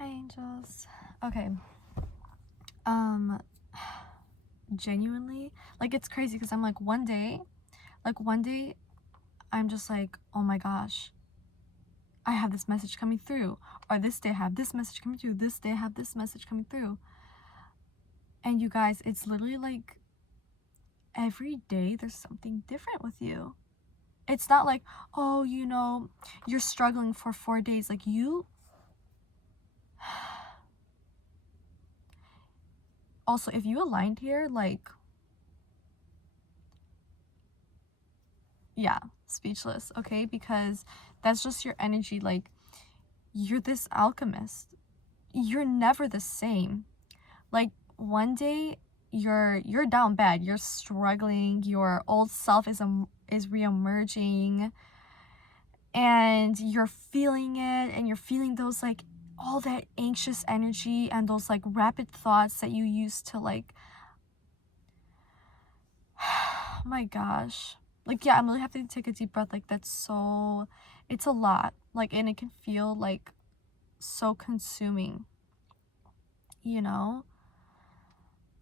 Hi, angels. Okay. Genuinely, like, it's crazy because I'm like, one day, I'm just like, oh my gosh, I have this message coming through. Or this day I have this message coming through. This day I have this message coming through. And you guys, it's literally like every day there's something different with you. It's not like, oh, you know, you're struggling for 4 days. Like, you also, if you aligned here, like, yeah, speechless, okay? Because that's just your energy. Like, you're this alchemist. You're never the same. Like, one day you're down bad, you're struggling, your old self is reemerging, and you're feeling it, and you're feeling those, like, all that anxious energy and those, like, rapid thoughts that you used to, like, oh my gosh. Like, yeah, I'm really having to take a deep breath. Like, it's a lot. Like, and it can feel, like, so consuming, you know?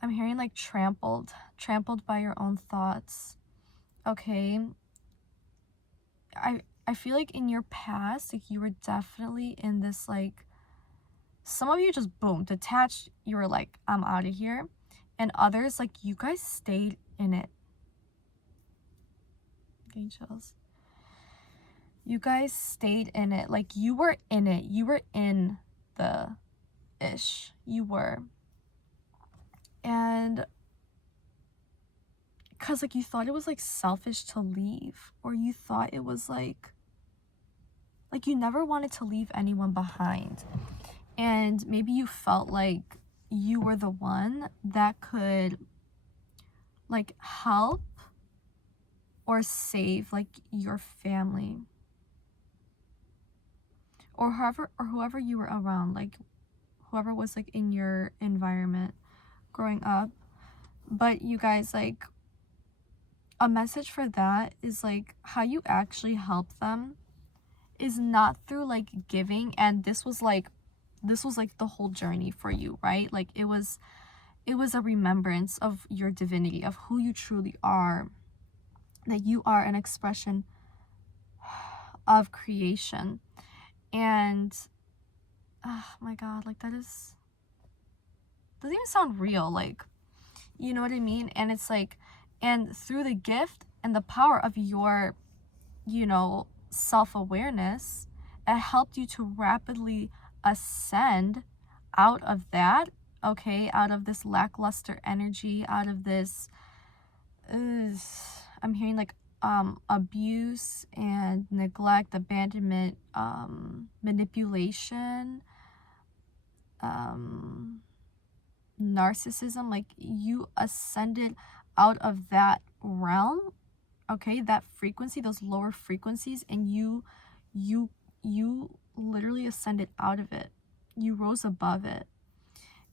I'm hearing, like, trampled by your own thoughts. Okay. I feel like in your past, like, you were definitely in this, like, some of you just boom, detached, you were like, I'm out of here. And others, like, you guys stayed in it. Getting chills. You guys stayed in it. Like, you were in it. You were in the ish. You were. And because, like, you thought it was, like, selfish to leave, or you thought it was like you never wanted to leave anyone behind, and maybe you felt like you were the one that could, like, help or save, like, your family, or whoever you were around, like, whoever was, like, in your environment growing up. But you guys, like, a message for that is, like, how you actually help them is not through, like, giving. And this was like the whole journey for you, right? Like, it was a remembrance of your divinity, of who you truly are, that you are an expression of creation. And oh my god, like, that doesn't even sound real, like, you know what I mean? And it's like, and through the gift and the power of your, you know, self-awareness, it helped you to rapidly ascend out of that, okay, out of this lackluster energy, out of this, I'm hearing, like, abuse and neglect, abandonment, manipulation, narcissism. Like, you ascended out of that realm, okay, that frequency, those lower frequencies, and you literally ascended out of it. You rose above it.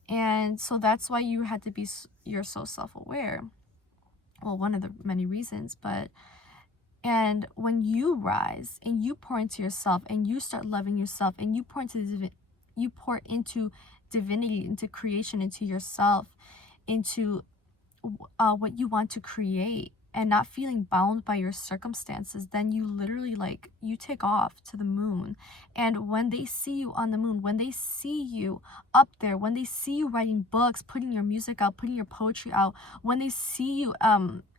And so that's why you had to be, you're so self-aware. Well, one of the many reasons. But and when you rise and you pour into yourself and you start loving yourself and you pour into divinity, into creation, into yourself, into what you want to create, and not feeling bound by your circumstances, then you literally, like, you take off to the moon. And when they see you on the moon, when they see you up there, when they see you writing books, putting your music out, putting your poetry out, when they see you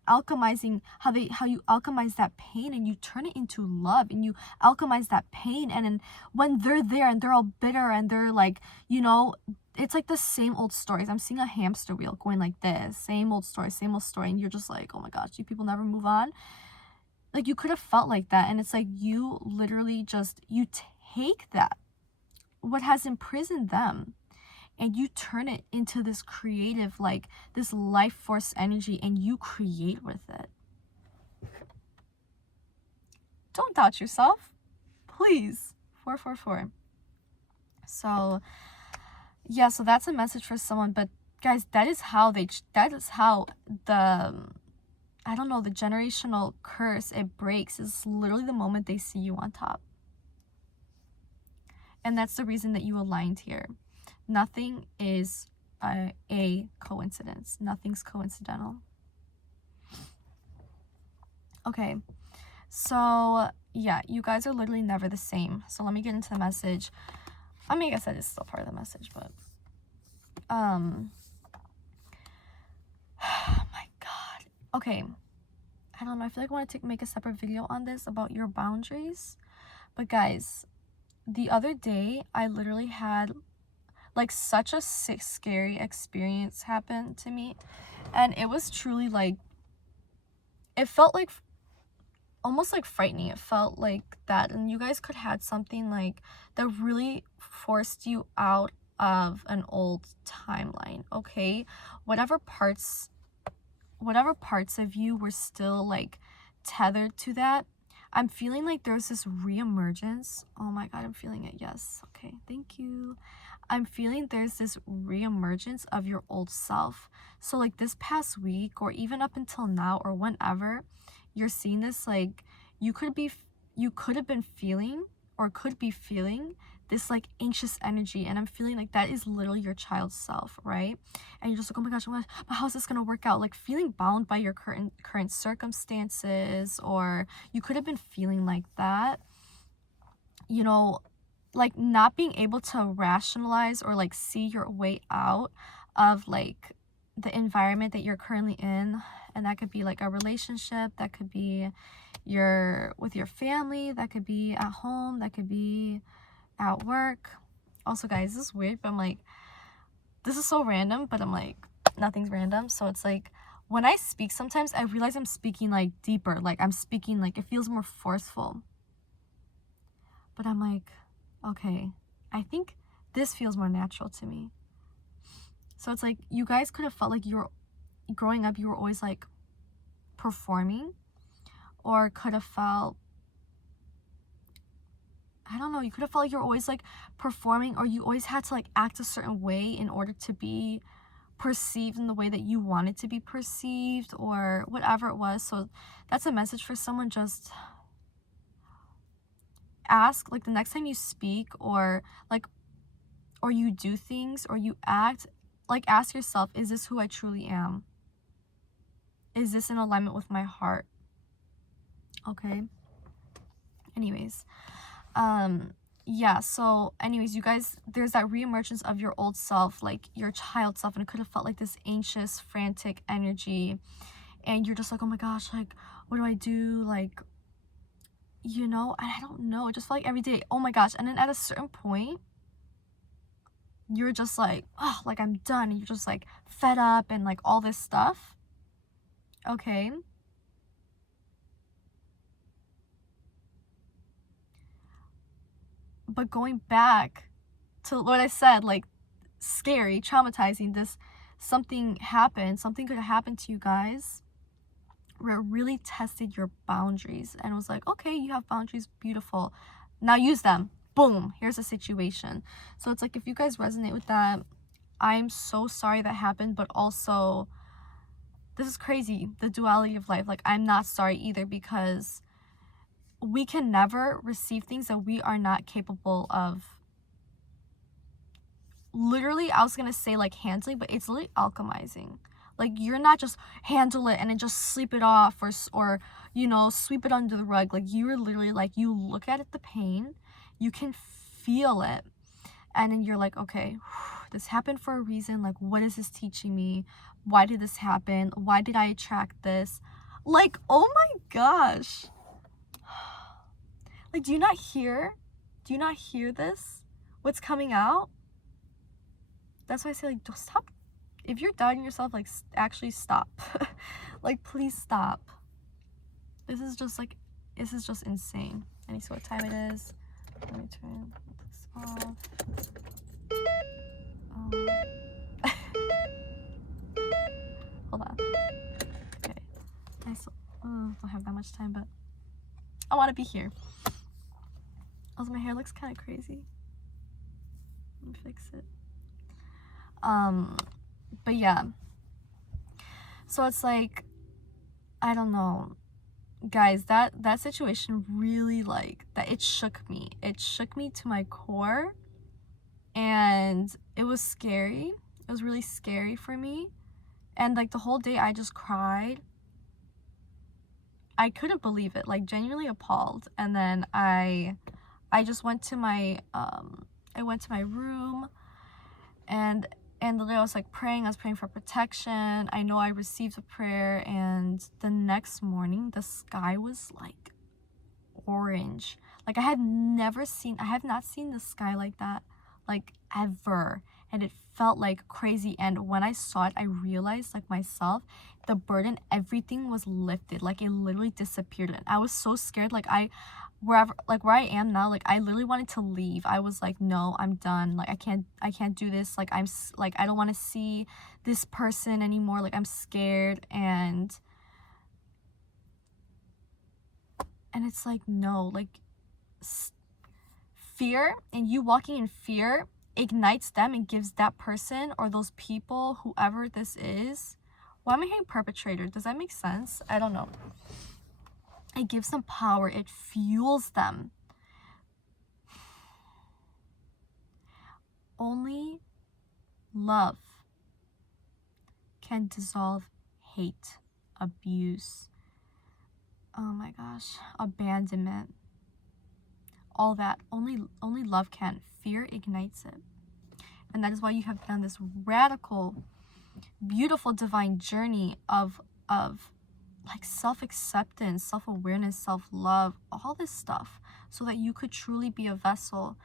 alchemizing, how you alchemize that pain and you turn it into love, and you alchemize that pain, and then when they're there and they're all bitter and they're like, you know, it's like the same old stories. I'm seeing a hamster wheel going like this, same old story, and you're just like, oh my gosh, you people never move on. Like, you could have felt like that. And it's like, you literally just, you take that, what has imprisoned them, and you turn it into this creative, like, this life force energy, and you create with it. Don't doubt yourself, please. 444. So yeah, so that's a message for someone. But guys, that is how the, I don't know, the generational curse, it breaks, is literally the moment they see you on top. And that's the reason that you aligned here. Nothing is a coincidence. Nothing's coincidental. Okay, so yeah, you guys are literally never the same. So let me get into the message. I mean, I guess that is still part of the message, but oh my god. Okay, I don't know, I feel like I want to make a separate video on this about your boundaries. But guys, the other day I literally had like such a scary experience happen to me, and it was truly like, it felt like almost like frightening. It felt like that, and you guys could have had something like that really forced you out of an old timeline. Okay, whatever parts of you were still like tethered to that, I'm feeling like there's this reemergence. Oh my god, I'm feeling it. Yes, okay, thank you. I'm feeling there's this reemergence of your old self. So like this past week, or even up until now, or whenever you're seeing this, like you could have been feeling, or could be feeling, this like anxious energy, and I'm feeling like that is literally your child's self, right? And you're just like, oh my gosh, but how's this gonna work out? Like feeling bound by your current circumstances, or you could have been feeling like that, you know, like not being able to rationalize or like see your way out of like the environment that you're currently in. And that could be like a relationship, that could be with your family, that could be at home, that could be at work. Also guys, this is weird, but I'm like, this is so random, but I'm like, nothing's random. So it's like, when I speak, sometimes I realize I'm speaking like deeper, like I'm speaking like it feels more forceful. But I'm like, okay, I think this feels more natural to me. So it's like, you guys could have felt like you were growing up, you were always like performing, or could have felt, I don't know, you could have felt like you're always like performing, or you always had to like act a certain way in order to be perceived in the way that you wanted to be perceived, or whatever it was. So that's a message for someone. Just ask, like the next time you speak, or you do things, or you act, like ask yourself, is this who I truly am? Is this in alignment with my heart? Okay, anyways, yeah, so anyways, you guys, there's that reemergence of your old self, like your child self, and it could have felt like this anxious, frantic energy, and you're just like, oh my gosh, like what do I do, like, you know, I don't know, it just felt like every day, oh my gosh. And then at a certain point, you're just like, oh, like I'm done, and you're just like fed up and like all this stuff. Okay, but going back to what I said, like scary, traumatizing, this something could have happened to you guys where it really tested your boundaries, and it was like, okay, you have boundaries, beautiful, now use them. Boom, here's a situation. So it's like, if you guys resonate with that, I'm so sorry that happened, but also this is crazy, the duality of life. Like, I'm not sorry either, because we can never receive things that we are not capable of, literally, I was gonna say like handling, but it's literally alchemizing. Like, you're not just handle it and then just sleep it off, or you know, sweep it under the rug. Like, you're literally like, you look at it, the pain, you can feel it, and then you're like, okay, this happened for a reason. Like, what is this teaching me? Why did this happen? Why did I attract this? Like, oh my gosh, like, do you not hear this, what's coming out? That's why I say, like, don't stop. If you're doubting yourself, like, actually stop. Like, please stop. This is just insane. I need to see what time it is. Let me turn this off. Hold on. Okay. I still don't have that much time, but I want to be here. Also, my hair looks kind of crazy. Let me fix it. But yeah. So it's like, I don't know. Guys, that situation really, like, that it shook me. It shook me to my core. And it was scary. It was really scary for me. And like the whole day I just cried. I couldn't believe it, like genuinely appalled. And then I just went to my room, and literally I was like praying. I was praying for protection. I know I received a prayer, and the next morning the sky was like orange. Like I have not seen the sky like that, like ever. And it felt like crazy. And when I saw it, I realized like myself, the burden, everything was lifted. Like it literally disappeared. And I was so scared. Like where I am now, like I literally wanted to leave. I was like, no, I'm done. Like I can't do this. Like I don't want to see this person anymore. Like I'm scared. And it's like, no, like fear, and you walking in fear ignites them and gives that person or those people, whoever this is. Why am I hearing perpetrator? Does that make sense? I don't know. It gives them power. It fuels them. Only love can dissolve hate, abuse, oh my gosh, abandonment, all that. Only love can. Fear ignites it. And that is why you have been on this radical, beautiful, divine journey of like self-acceptance, self-awareness, self-love, all this stuff, so that you could truly be a vessel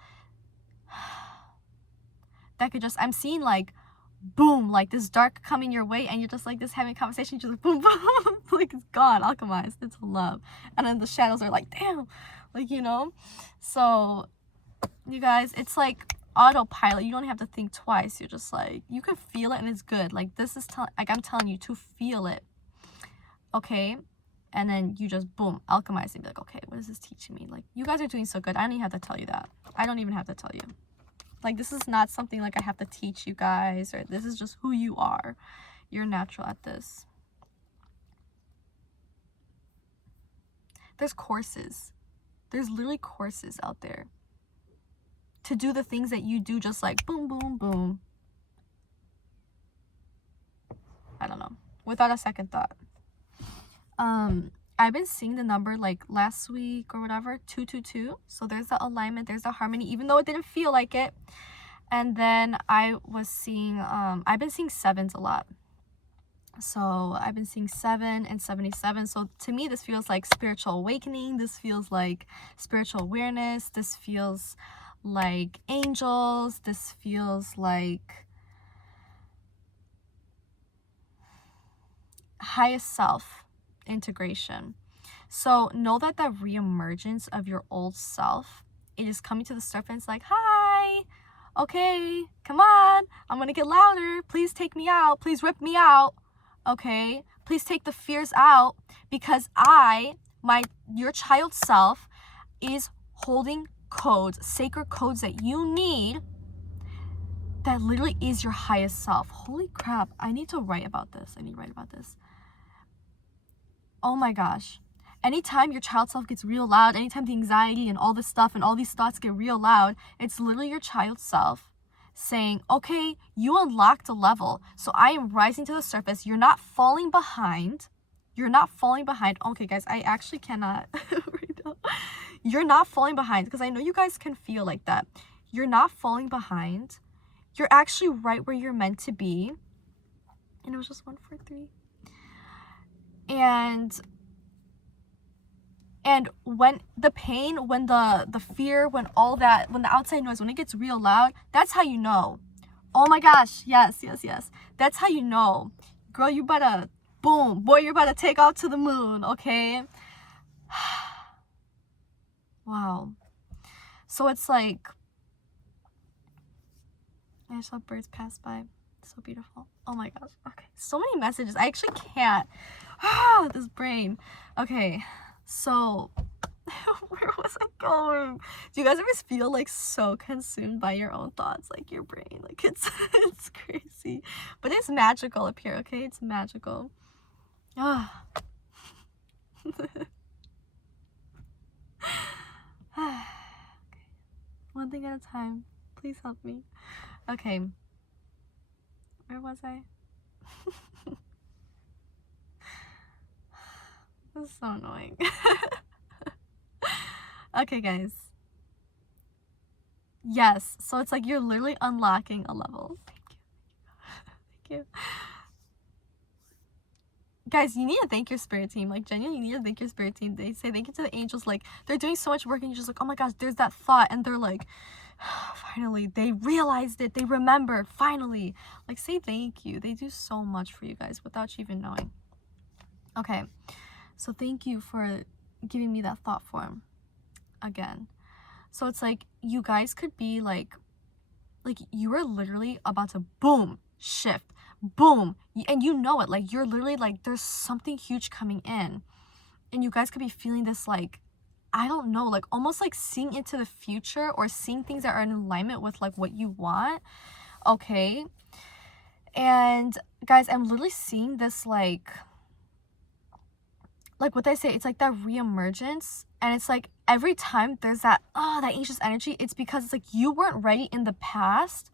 that could just, I'm seeing like boom, like this dark coming your way, and you're just like this having a conversation, just like boom boom, like it's gone, alchemized, it's love. And then the shadows are like, damn, like, you know. So you guys, it's like autopilot. You don't have to think twice. You're just like, you can feel it, and it's good. Like this is like I'm telling you to feel it, okay? And then you just boom, alchemize and be like, okay, what is this teaching me? Like, you guys are doing so good. I don't even have to tell you that. I don't even have to tell you. Like, this is not something like I have to teach you guys, or this is just who you are. You're natural at this. There's courses. There's literally courses out there to do the things that you do, just like boom, boom, boom. I don't know. Without a second thought. I've been seeing the number like last week or whatever, 222. So there's the alignment, there's the harmony, even though it didn't feel like it. And then I was seeing, I've been seeing sevens a lot. So I've been seeing 7 and 77. So to me, this feels like spiritual awakening. This feels like spiritual awareness. This feels like angels. This feels like highest self integration. So know that the reemergence of your old self, it is coming to the surface like, hi, okay, come on, I'm gonna get louder, please take me out, please rip me out, okay, please take the fears out, because your child self is holding codes, sacred codes that you need, that literally is your highest self. Holy crap, I need to write about this. Oh my gosh. Anytime your child self gets real loud, anytime the anxiety and all this stuff and all these thoughts get real loud, it's literally your child self saying, okay, you unlocked a level, so I am rising to the surface. You're not falling behind. Okay, guys, I actually cannot right now. You're not falling behind, because I know you guys can feel like that. You're not falling behind. You're actually right where you're meant to be. And it was just 143. And when the pain, when the fear, when all that, when the outside noise, when it gets real loud, that's how you know. Oh my gosh, yes. That's how you know. Girl, you better, boom, boy, you're about to take off to the moon, okay? Wow. So it's like, I saw birds pass by. So beautiful. Oh my gosh. Okay. So many messages. I actually can't. This brain. Okay. So, where was I going? Do you guys ever feel like so consumed by your own thoughts? Like your brain. Like it's crazy. But it's magical up here, okay? It's magical. Ah. Okay. One thing at a time. Please help me. Okay. Where was I? This is so annoying. Okay, guys. Yes, so it's like you're literally unlocking a level. Thank you. Guys, you need to thank your spirit team. Like, genuinely, you need to thank your spirit team. They say thank you to the angels. Like, they're doing so much work and you're just like, oh my gosh, there's that thought. And they're like, finally, they realized it. They remember, finally. Like, say thank you. They do so much for you guys without you even knowing. Okay, so thank you for giving me that thought form again. So it's like, you guys could be like you are literally about to boom, shift, boom, and you know it. Like, you're literally like, there's something huge coming in, and you guys could be feeling this, like, I don't know, like almost like seeing into the future or seeing things that are in alignment with like what you want. Okay, and guys, I'm literally seeing this like what they say, it's like that reemergence. And it's like every time there's that anxious energy, it's because it's like you weren't ready in the past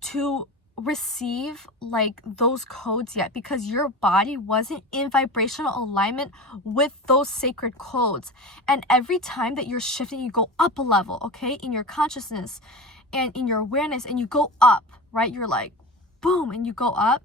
to receive like those codes yet, because your body wasn't in vibrational alignment with those sacred codes. And every time that you're shifting, you go up a level, okay, in your consciousness and in your awareness, and you go up, right? You're like boom, and you go up.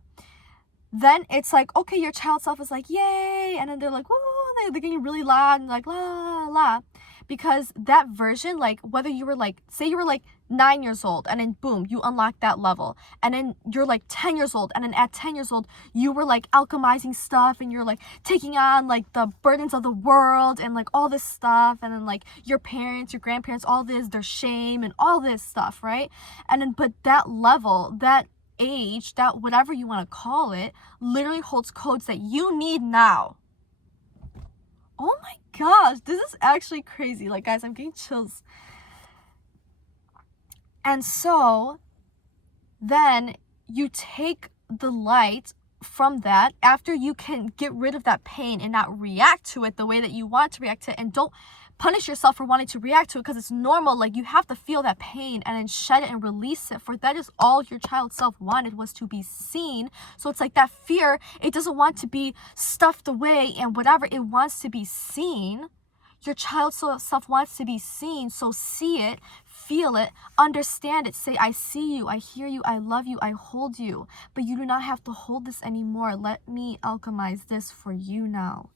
Then it's like, okay, your child self is like, yay, and then they're like, woo, they're getting really loud and like, la, la, la, because that version, like, whether you were like, say you were like 9 years old, and then boom, you unlock that level, and then you're like 10 years old, and then at 10 years old, you were like alchemizing stuff, and you're like taking on like the burdens of the world, and like all this stuff, and then like your parents, your grandparents, all this, their shame, and all this stuff, right? And then, but that level, that age, that whatever you want to call it, literally holds codes that you need now. Oh my gosh, this is actually crazy. Like, guys, I'm getting chills. And so then you take the light from that after you can get rid of that pain and not react to it the way that you want to react to it, and don't punish yourself for wanting to react to it, because it's normal. Like, you have to feel that pain and then shed it and release it, for that is all your child self wanted, was to be seen. So it's like that fear, it doesn't want to be stuffed away and whatever, it wants to be seen. Your child self wants to be seen, so see it, feel it, understand it, say, I see you, I hear you, I love you, I hold you, but you do not have to hold this anymore. Let me alchemize this for you now.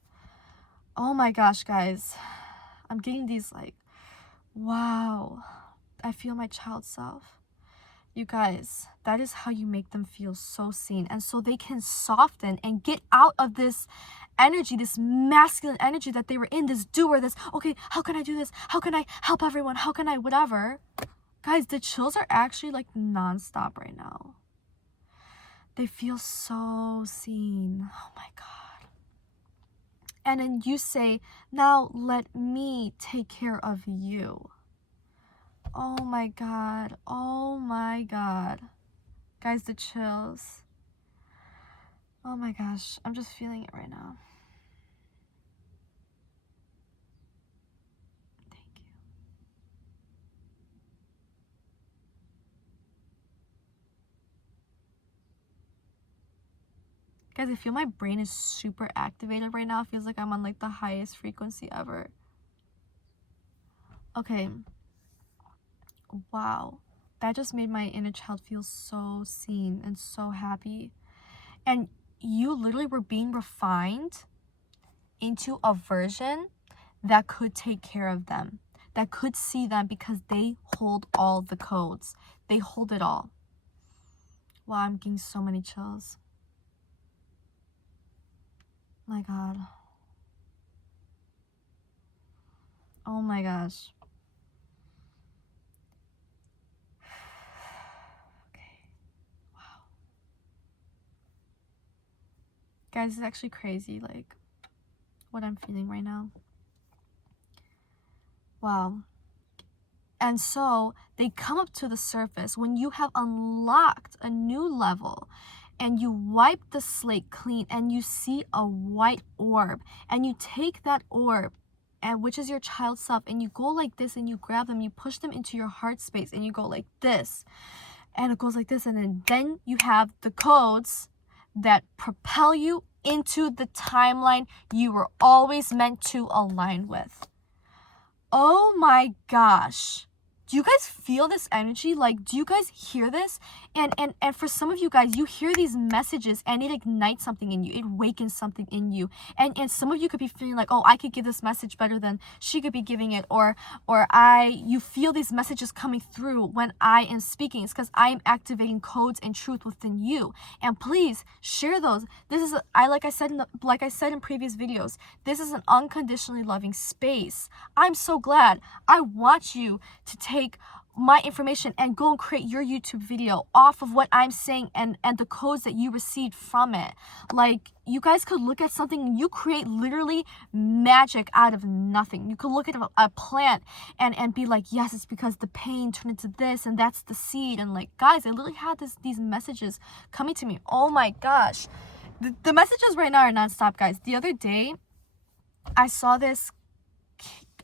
Oh my gosh, guys, I'm getting these like, wow, I feel my child self. You guys, that is how you make them feel so seen, and so they can soften and get out of this energy, this masculine energy that they were in, this doer, this, okay, how can I do this? How can I help everyone? How can I whatever? Guys, the chills are actually like nonstop right now. They feel so seen. Oh my God. And then you say, now let me take care of you. Oh my God. Oh my God. Guys, the chills. Oh my gosh. I'm just feeling it right now. Thank you. Guys, I feel my brain is super activated right now. It feels like I'm on like the highest frequency ever. Okay. Wow. That just made my inner child feel so seen and so happy. And you literally were being refined into a version that could take care of them, that could see them, because they hold all the codes. They hold it all. Wow, I'm getting so many chills. My God. Oh my gosh. Guys, it's actually crazy, like, what I'm feeling right now. Wow. And so they come up to the surface when you have unlocked a new level, and you wipe the slate clean, and you see a white orb, and you take that orb and which is your child self, and you go like this and you grab them, you push them into your heart space, and you go like this, and it goes like this, and then you have the codes that propel you into the timeline you were always meant to align with. Oh my gosh. Do you guys feel this energy? Like, do you guys hear this? And for some of you guys, you hear these messages and it ignites something in you. It awakens something in you. And some of you could be feeling like, oh, I could give this message better than she could be giving it. Or you feel these messages coming through when I am speaking. It's because I am activating codes and truth within you. And please share those. This is, like I said in previous videos, this is an unconditionally loving space. I'm so glad. I want you to take my information and go and create your YouTube video off of what I'm saying and the codes that you received from it. Like, you guys could look at something and you create literally magic out of nothing. You could look at a plant and be like, yes, it's because the pain turned into this and that's the seed. And like, guys, I literally had these messages coming to me. Oh my gosh. The messages right now are nonstop, guys. The other day, I saw this,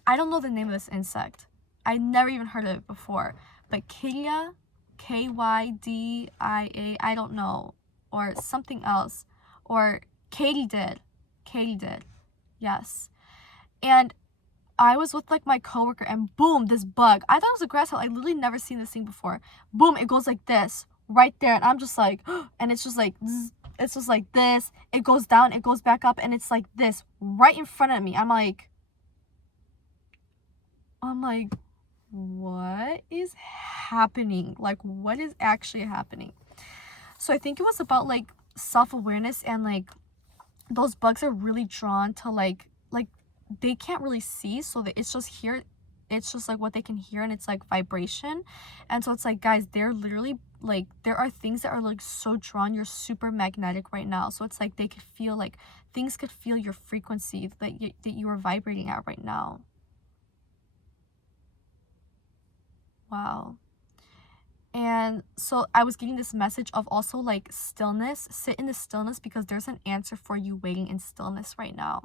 I don't know the name of this insect. I never even heard of it before, but Kydia, Kydia, I don't know, or something else, or Katie did, yes. And I was with like my coworker, and boom, this bug. I thought it was a grasshopper. I literally never seen this thing before. Boom, it goes like this right there, and I'm just like, and it's just like, it's just like this. It goes down, it goes back up, and it's like this right in front of me. I'm like, what is happening? Like, what is actually happening? So I think it was about like self-awareness, and like those bugs are really drawn to like they can't really see, so that it's just here, it's just like what they can hear, and it's like vibration. And so it's like, guys, they're literally like, there are things that are like so drawn. You're super magnetic right now, so it's like they could feel, like things could feel your frequency that you are vibrating at right now. Wow. And so I was getting this message of also like stillness. Sit in the stillness, because there's an answer for you waiting in stillness right now,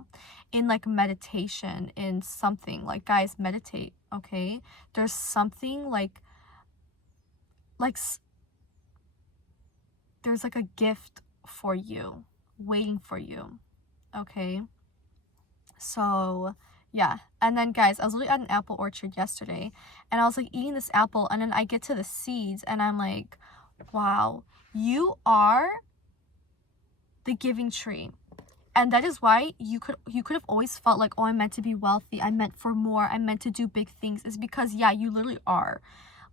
in like meditation, in something. Like, guys, meditate, okay? There's something like there's like a gift for you waiting for you, okay? So yeah. And then, guys, I was literally at an apple orchard yesterday, and I was like eating this apple, and then I get to the seeds, and I'm like, wow, you are the giving tree. And that is why you could have always felt like, oh, I'm meant to be wealthy, I'm meant for more, I'm meant to do big things. It's because, yeah, you literally are.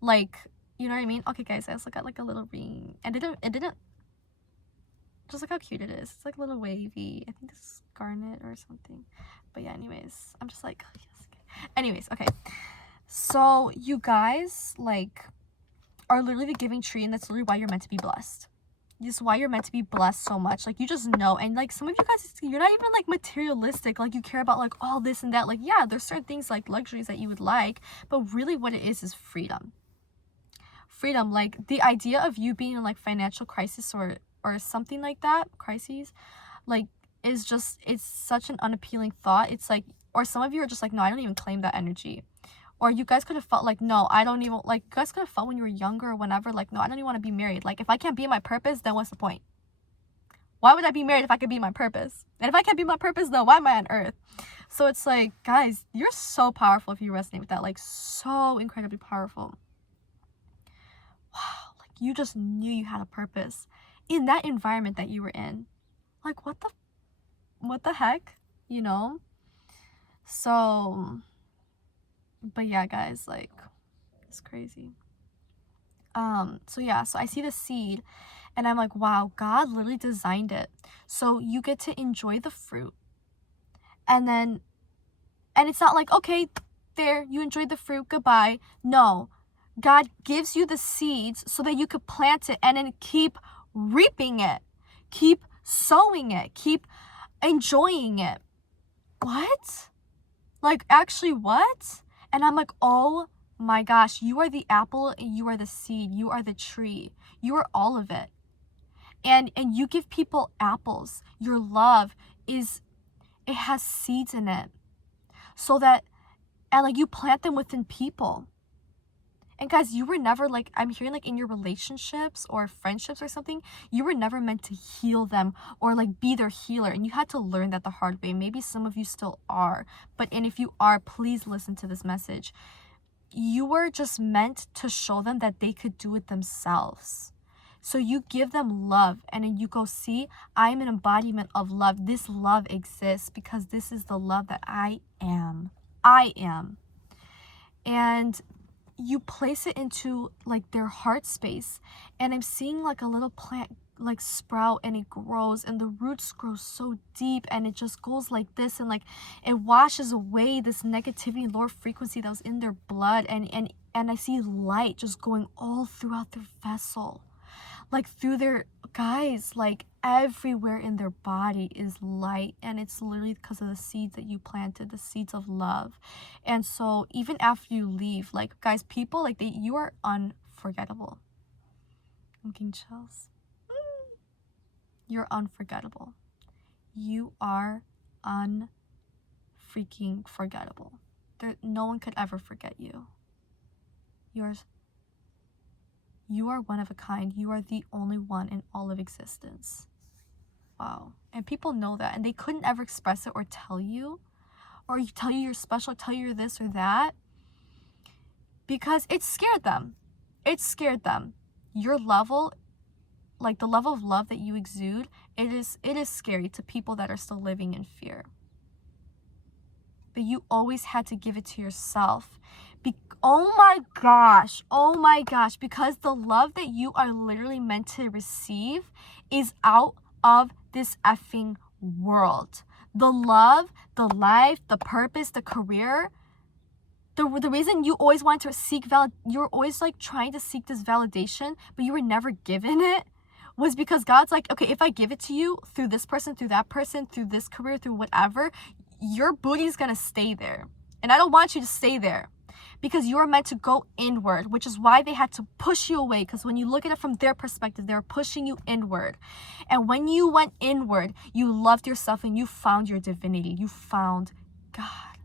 Like, you know what I mean? Okay, guys, I also got like a little ring, and it didn't just look how cute it is. It's like a little wavy. I think this is garnet or something. But yeah, anyways, I'm just like, yes. Okay. Anyways, okay. So you guys like are literally the giving tree, and that's literally why you're meant to be blessed. This is why you're meant to be blessed so much. Like, you just know. And like, some of you guys, you're not even like materialistic. Like, you care about like all this and that. Like, yeah, there's certain things like luxuries that you would like, but really what it is freedom. Freedom. Like, the idea of you being in like financial crisis or something like that, crises, like, is just, it's such an unappealing thought. It's like, or some of you are just like, no, I don't even claim that energy. Or you guys could have felt like, no, I don't even, like, you guys could have felt when you were younger or whenever, like, no, I don't even want to be married. Like, if I can't be my purpose, then what's the point? Why would I be married if I could be my purpose? And if I can't be my purpose, then why am I on earth? So it's like, guys, you're so powerful if you resonate with that. Like, so incredibly powerful. Wow, like, you just knew you had a purpose in that environment that you were in. Like, what the heck, you know? So, but yeah, guys, like, it's crazy. So yeah, so I see the seed, and I'm like, wow, God literally designed it so you get to enjoy the fruit. And it's not like, okay, there, you enjoyed the fruit, goodbye. No, God gives you the seeds so that you could plant it and then keep reaping it, keep sowing it, keep enjoying it. What? Like, actually, what? And I'm like, oh my gosh, you are the apple, you are the seed, you are the tree, you are all of it. And you give people apples. Your love it has seeds in it. so that, and like you plant them within people. And guys, you were never, like, I'm hearing like in your relationships or friendships or something, you were never meant to heal them or like be their healer. And you had to learn that the hard way. Maybe some of you still are, and if you are, please listen to this message. You were just meant to show them that they could do it themselves. So you give them love, and then you go, see, I'm an embodiment of love. This love exists because this is the love that I am. And you place it into like their heart space, and I'm seeing like a little plant like sprout, and it grows, and the roots grow so deep, and it just goes like this, and like it washes away this negativity, lower frequency that was in their blood, and I see light just going all throughout their vessel, like through their, guys, like everywhere in their body is light, and it's literally because of the seeds that you planted, the seeds of love. And so even after you leave, like, guys, people, like, you are unforgettable. I'm getting chills. You're unforgettable. You are unfreaking forgettable. No one could ever forget you. You are one of a kind. You are the only one in all of existence. Wow. And people know that, and they couldn't ever express it or tell you you're special, tell you you're this or that, because it scared them. Your level, like the level of love that you exude, it is scary to people that are still living in fear. But you always had to give it to yourself. Oh my gosh, because the love that you are literally meant to receive is out of this effing world. The love, the life, the purpose, the career, the reason you always want to seek you're always like trying to seek this validation, but you were never given it, was because God's like, okay, if I give it to you through this person, through that person, through this career, through whatever, your booty's gonna stay there. And I don't want you to stay there, because you are meant to go inward, which is why they had to push you away, because when you look at it from their perspective, they're pushing you inward. And when you went inward, you loved yourself and you found your divinity. You found God.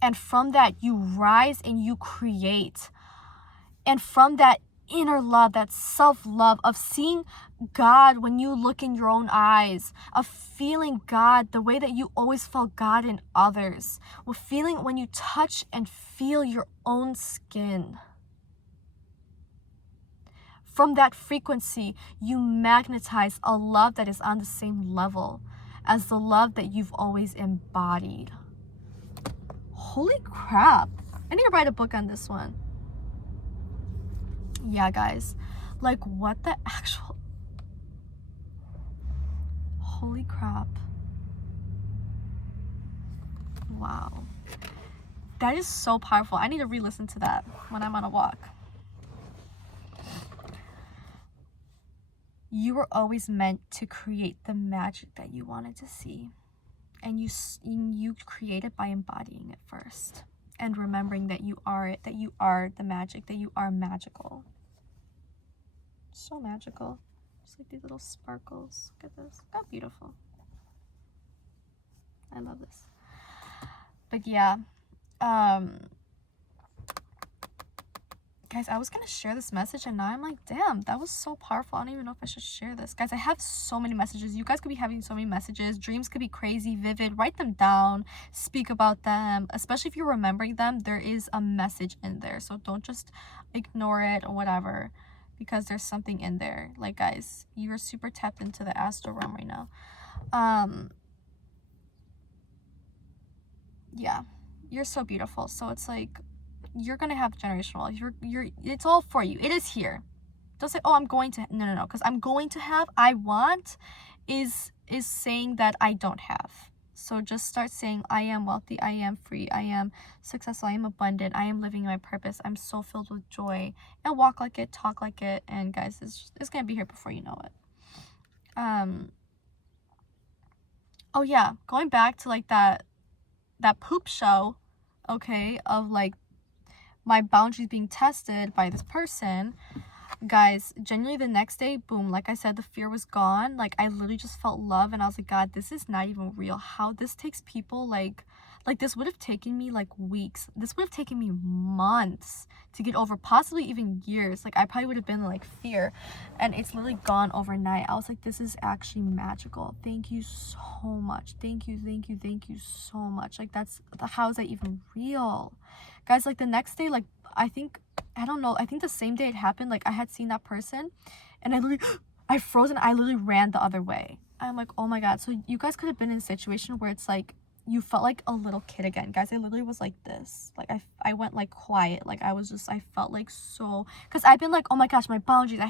And from that, you rise and you create. And from that inner love, that self-love of seeing God when you look in your own eyes, of feeling God the way that you always felt God in others, with feeling when you touch and feel your own skin. From that frequency, you magnetize a love that is on the same level as the love that you've always embodied. Holy crap. I need to write a book on this one. Yeah, guys. Like, what the actual... Holy crap. Wow. That is so powerful. I need to re-listen to that when I'm on a walk. You were always meant to create the magic that you wanted to see. And you create it by embodying it first. And remembering that you are it, that you are the magic, that you are magical. So magical. Just like these little sparkles. Look at this. How beautiful. I love this. But yeah. Guys, I was gonna share this message, and now I'm like, damn, that was so powerful. I don't even know if I should share this. Guys, I have so many messages. You guys could be having so many messages. Dreams could be crazy, vivid. Write them down. Speak about them. Especially if you're remembering them, there is a message in there. So don't just ignore it or whatever, because there's something in there. Like, guys, you are super tapped into the astral realm right now. Yeah, you're so beautiful. So it's like, you're gonna have generational wealth. It's all for you. It is here. Don't say, oh, I'm going to. No, because I'm going to have, I want is saying that I don't have. So just start saying, I am wealthy, I am free, I am successful, I am abundant, I am living my purpose, I'm so filled with joy, and walk like it, talk like it. And guys, it's gonna be here before you know it. Oh yeah, going back to like that poop show, okay, of like my boundaries being tested by this person. guys, genuinely the next day, boom, like I said, the fear was gone. Like, I literally just felt love, and I was like, God, this is not even real. How this takes people, like this would have taken me like weeks. This would have taken me months to get over, possibly even years. Like, I probably would have been like fear, and it's literally gone overnight. I was like, this is actually magical. Thank you so much. Thank you so much. Like, how is that even real? Guys, like the next day, like I think the same day it happened, like I had seen that person, and I froze and I literally ran the other way. I'm like, oh my God. So you guys could have been in a situation where it's like you felt like a little kid again. Guys, I literally was like this. Like I went like quiet. Like I felt like so, because I've been like, oh my gosh, my boundaries. I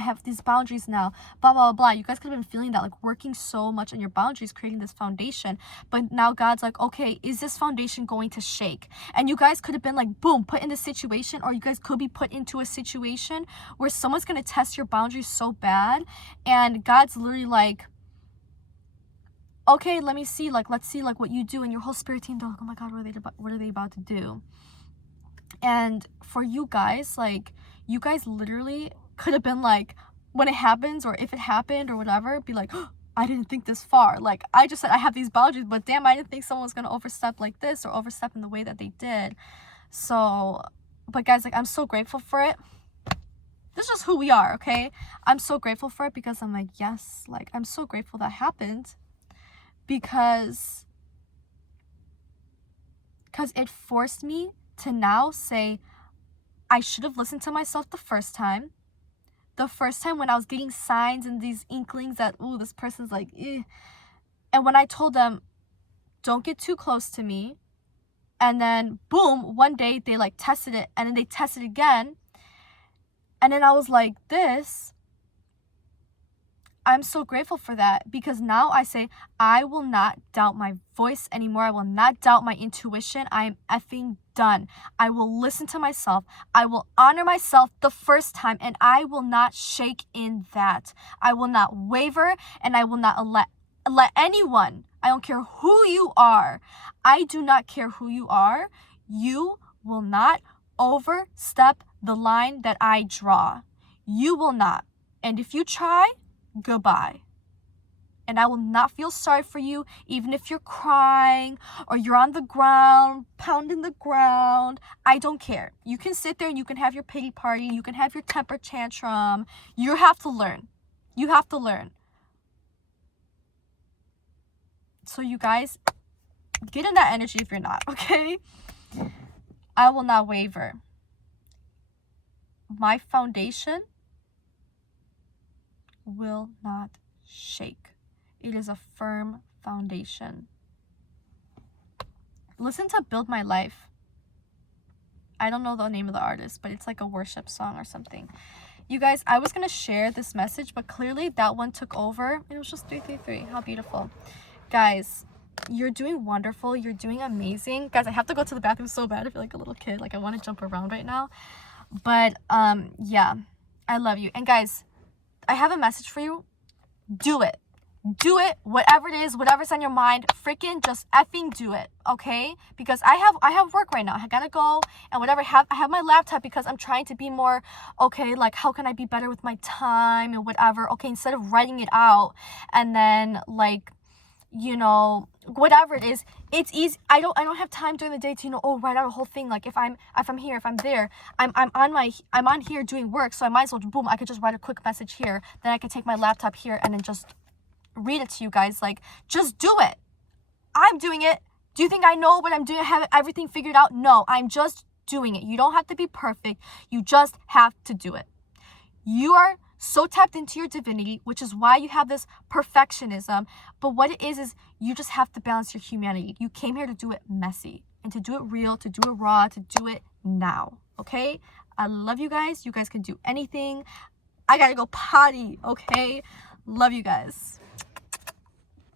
have these boundaries now. Blah, blah, blah. You guys could have been feeling that, like working so much on your boundaries, creating this foundation. But now God's like, okay, is this foundation going to shake? And you guys could have been like, boom, put in this situation, or you guys could be put into a situation where someone's going to test your boundaries so bad. And God's literally like, okay, let me see, like, let's see, like, what you do. And your whole spirit team, they're like, oh my God, what are they about to do? And for you guys, like, you guys literally could have been like, when it happens, or if it happened or whatever, be like, oh, I didn't think this far. Like, I just said I have these boundaries, but damn, I didn't think someone was going to overstep like this, or overstep in the way that they did. So, but guys, like, I'm so grateful for it. This is just who we are, okay? I'm so grateful for it, because I'm like, yes, like, I'm so grateful that happened. Because it forced me to now say, I should have listened to myself the first time. The first time when I was getting signs and these inklings that, ooh, this person's like, eh. And when I told them, don't get too close to me. And then, boom, one day they like tested it, and then they tested again. And then I was like, this. I'm so grateful for that, because now I say, I will not doubt my voice anymore. I will not doubt my intuition. I am effing done. I will listen to myself. I will honor myself the first time, and I will not shake in that. I will not waver, and I will not let anyone, I don't care who you are. I do not care who you are. You will not overstep the line that I draw. You will not. And if you try, goodbye. And I will not feel sorry for you, even if you're crying or you're on the ground, pounding the ground. I don't care. You can sit there and you can have your pity party. You can have your temper tantrum. You have to learn. You have to learn. So you guys, get in that energy if you're not, okay? I will not waver. My foundation will not shake. It is a firm foundation. Listen to Build My Life. I don't know the name of the artist, but it's like a worship song or something. You guys, I was going to share this message, but clearly that one took over. It was just 333. How beautiful. Guys, you're doing wonderful. You're doing amazing. Guys, I have to go to the bathroom so bad. I feel like a little kid. Like, I want to jump around right now. But, yeah, I love you. And guys, I have a message for you. Do it. Do it. Whatever it is, whatever's on your mind, freaking just effing do it, okay? Because I have work right now. I gotta go and whatever. I have my laptop because I'm trying to be more, okay, like, how can I be better with my time and whatever, okay? Instead of writing it out and then, like, you know, whatever it is, it's easy. I don't have time during the day to, write out a whole thing. Like, if I'm here, if I'm there, I'm on here doing work, so I might as well, boom, I could just write a quick message here, then I could take my laptop here and then just read it to you guys. Like, just do it. I'm doing it. Do you think I know what I'm doing? I have everything figured out? No, I'm just doing it. You don't have to be perfect. You just have to do it. You are so tapped into your divinity, which is why you have this perfectionism. But what it is you just have to balance your humanity. You came here to do it messy and to do it real, to do it raw, to do it now. Okay? I love you guys. You guys can do anything. I gotta go potty. Okay? Love you guys.